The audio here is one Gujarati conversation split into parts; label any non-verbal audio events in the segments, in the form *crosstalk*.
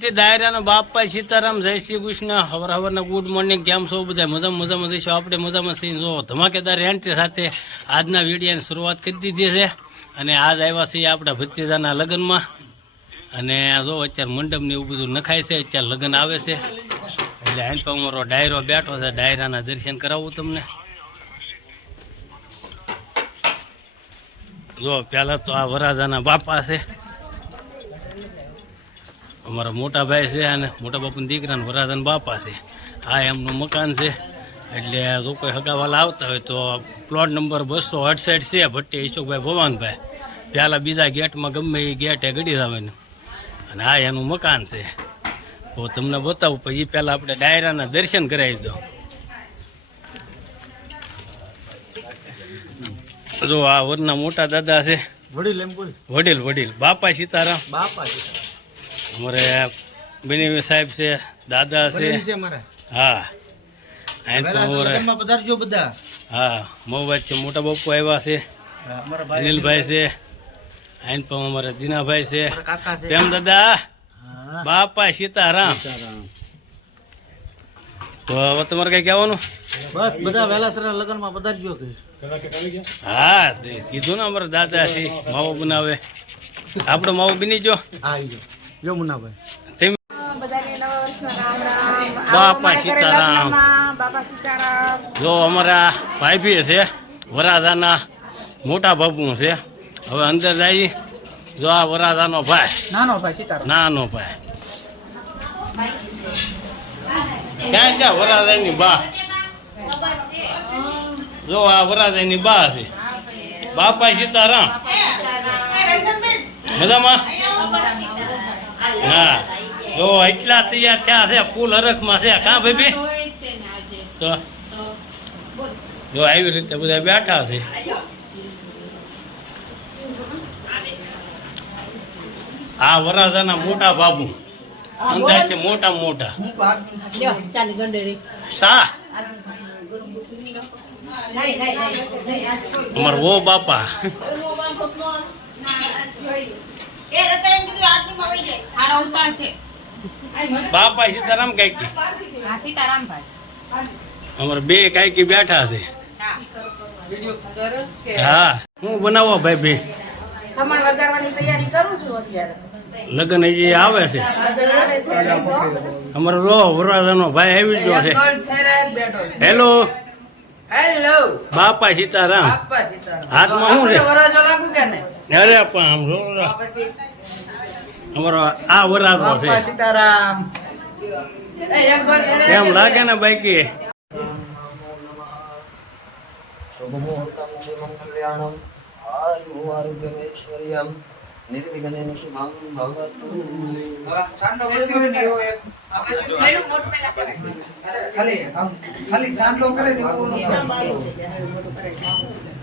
દાયરાનો પાય સીતારામ, જય શ્રી કૃષ્ણ, હવાર હવારના ગુડ મોર્નિંગ કેમ છો બધા? મજા મજામાં જઈશું આપણે, મજામાં છીએ. જો, ધમાકેદાર એન્ટ્રી સાથે આજના વિડીયોની શરૂઆત કરી દીધી છે. અને આજ આવ્યા છીએ આપણા ભત્રીજાના લગ્નમાં. અને જો, અત્યારે મંડપ ને એવું બધું નખાય છે, અત્યારે લગ્ન આવે છે. એટલે હેન્ડપંપ મારો ડાયરો બેઠો છે, ડાયરાના દર્શન કરાવું તમને. જો, પહેલાં તો આ વરાજાના બાપા છે. અમારા મોટા ભાઈ છે અને મોટા બાપુના દીકરાના વરાધન બાપા છે. આ એમનું મકાન છે. એટલે જો કોઈ હગાવાલા આવતા હોય તો પ્લોટ નંબર બસો અડસઠ છે ભટ્ટી ઈશુકભાઈ ભવાનભાઈ. પહેલાં બીજા ગેટમાં ગમે એ ગેટે ગડી જવાનું અને આ એનું મકાન છે. તો તમને બતાવું પછી પહેલાં આપણે ડાયરાના દર્શન કરાવી દો જો આ વરના મોટા દાદા છે. વડીલ એમ વડીલ વડીલ. બાપા સીતારામ. બાપા અમારે બિની સાહેબ છે દાદા છે. વડીલ છે મારા હા. અહીં તો અમારે બધા. હા મોબાઈલ છે મોટા બાપુ આવ્યા છે. અનિલભાઈ છે. અહીં પણ અમારે દીનાભાઈ છે. અમારા કાકા છે. તેમ દાદા હા. બાપા સીતારામ. તો હવે તમારે કઈ કહેવાનું? બસ બધા વેલાસરા લગ્નમાં પધારજો કે. હા કીધું ને અમારા દાદા છે માવો બનાવે. આપણો માવો બની જો હા બાપા સીતારામ. બાપા સીતારામ. જો અમારા ભાઈ ભી છે વરાધાના મોટા બાપુ છે. હવે અંદર જઈ જો આ વરાધાનો ભાઈ. નાનો ભાઈ સીતારામ. નાનો ભાઈ. ક્યાં ક્યાં વરાધાની બા? જો આ વરાધાની બા છે. બાપા સીતારામ. મજામાં? હા. જો એટલા તૈયાર થયા છે ફૂલ હરખમાં છે. કા ભાઈ તો? જો આવી રીતે બધા બેઠા છે. આ વરાજાના મોટા બાબુ. અંદાજ છે મોટા મોટા. સા અમાર વો બાપા. બાપા સીતારામ કાકી અમાર બે કાકી બેઠા છે. હા. હું. બનાવો ભાઈ બે? ખમણ વગાડવાની તૈયારી કરું છું અત્યારે. લગ્ન હજી આવે છે. છે અમારો રો વરરાજાનો ભાઈ આવી ગયો છે. હેલો. હેલો. બાપા સીતારામ. બાપા સીતારામ. હાથમાં શું છે? વરાજો લાગુ કે ને અરે પણ આમ અમારો આ વરાળો છે. સીતારામ. એમ લાગે ને બાકી? શુભમુહૂર્તમ શિવમ કલ્યાણમ આયુ આરોગ્યમેશ્વર્યમ નિર્વિઘ્નેન શુભમ ભવતુ ખાલી ખાલી ચાંદલો કરે ને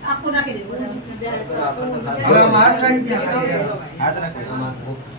આપું નાખી દે. હાથ રાખી હાથ રાખી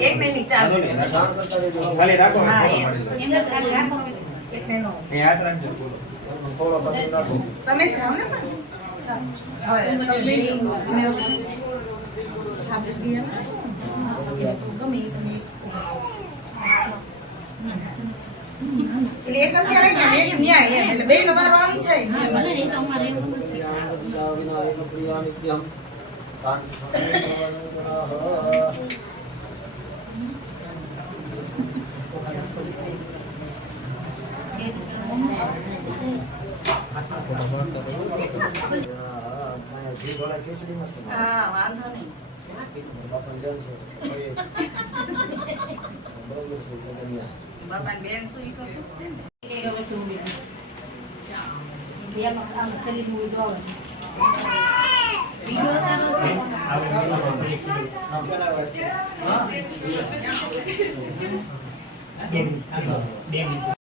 એક ને ચાર ખાલી રાખો હા, એમને ખાલી રાખો. એકને નો. એ રાખજો થોડો એક. એક એક બે નો વારો આવી જાય હા વાંધો નહીં બાપાને જાણશો. હવે બરોબર છે લગનિયા. બાપા બેન સુઈ તો શું છે ને તો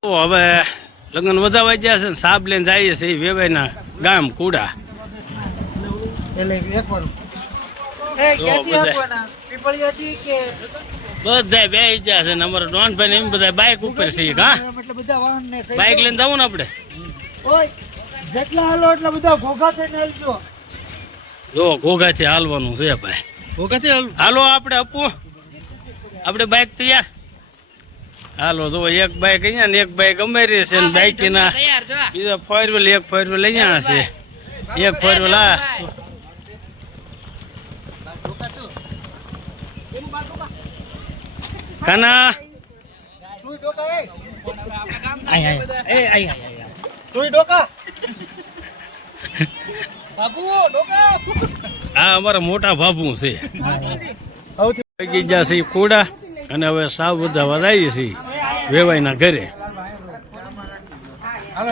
હવે લગ્ન વધાવા ગયા છે સાબ લઈને જઈએ છે એ વેવાઈના ગામ કુડા. બધા. બે ગયા છે ને અમારા ડોનભાઈ ને એમ બધા બાઇક ઉપર છે હા? બાઇક લઈને જવું ને આપણે. જેટલા હાલો એટલા બધા ઘોઘા થઈને હાલજો. જો ઘોઘાથી હાલવાનું છે ભાઈ. હાલો. આપણે આપવું આપણે બાઇક તૈયાર. હાલો જો એક બાઇક અહીંયા ને એક બાઇક અમારી છે ને બાઇક ના બીજા ફોર વ્હીલ એક ફોર વ્હીલ અહીંયા છે. એક ફોર વ્હીલ આ કાના? એ. એ આઈ આઈ તું ડોકા. *laughs* આ અમારા મોટા બાબુ છે. સૌથી ગયા કુડા અને હવે સાવ બધા વધારીએ છીએ વેવાઈના ઘરે. હાલો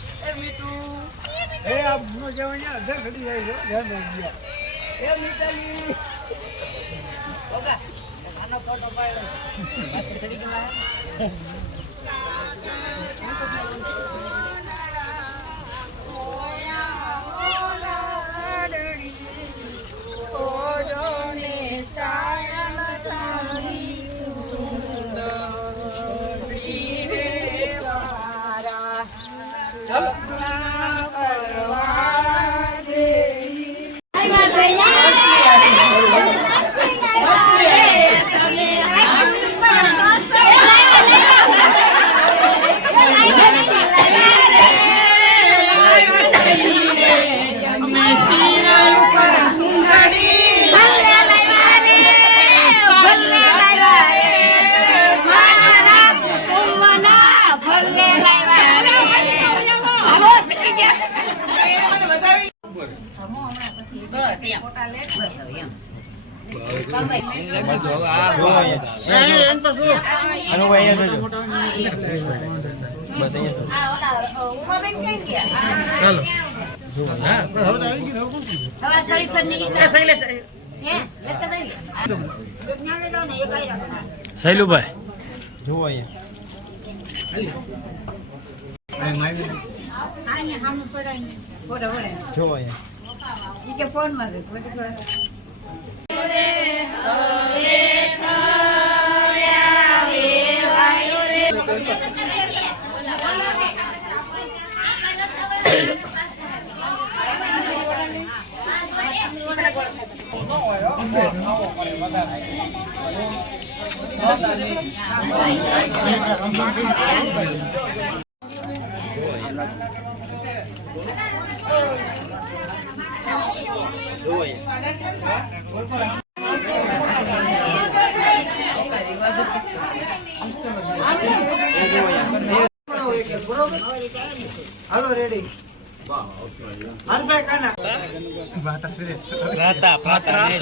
રહો. પાછો એ આ ભૂનો જવાય અધર ખડી જાય છે ધ્યાન રાખજો. એ મિતાલી ઉમાબેન કઈ ગયા ચાલો હા બસ હવે તો આવી ગયું કોણ શૈલુભાઈ જુઓ અહીંયા જુઓ અહીંયા રેડી હરભાઈ કાના ખવડાવી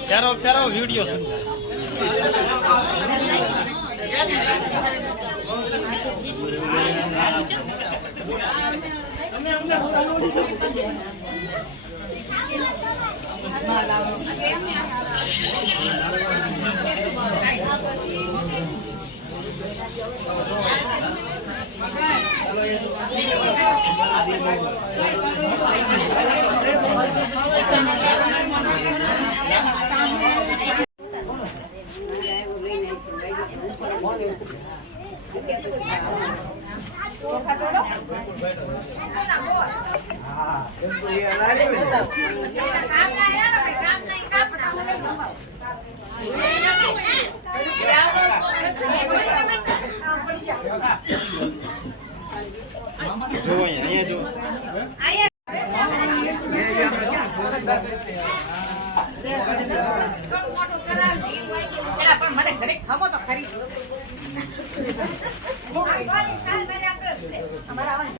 પ્યારો પ્યારો વીડિયો પેલા પણ મને ઘરે ખમો તો ખરી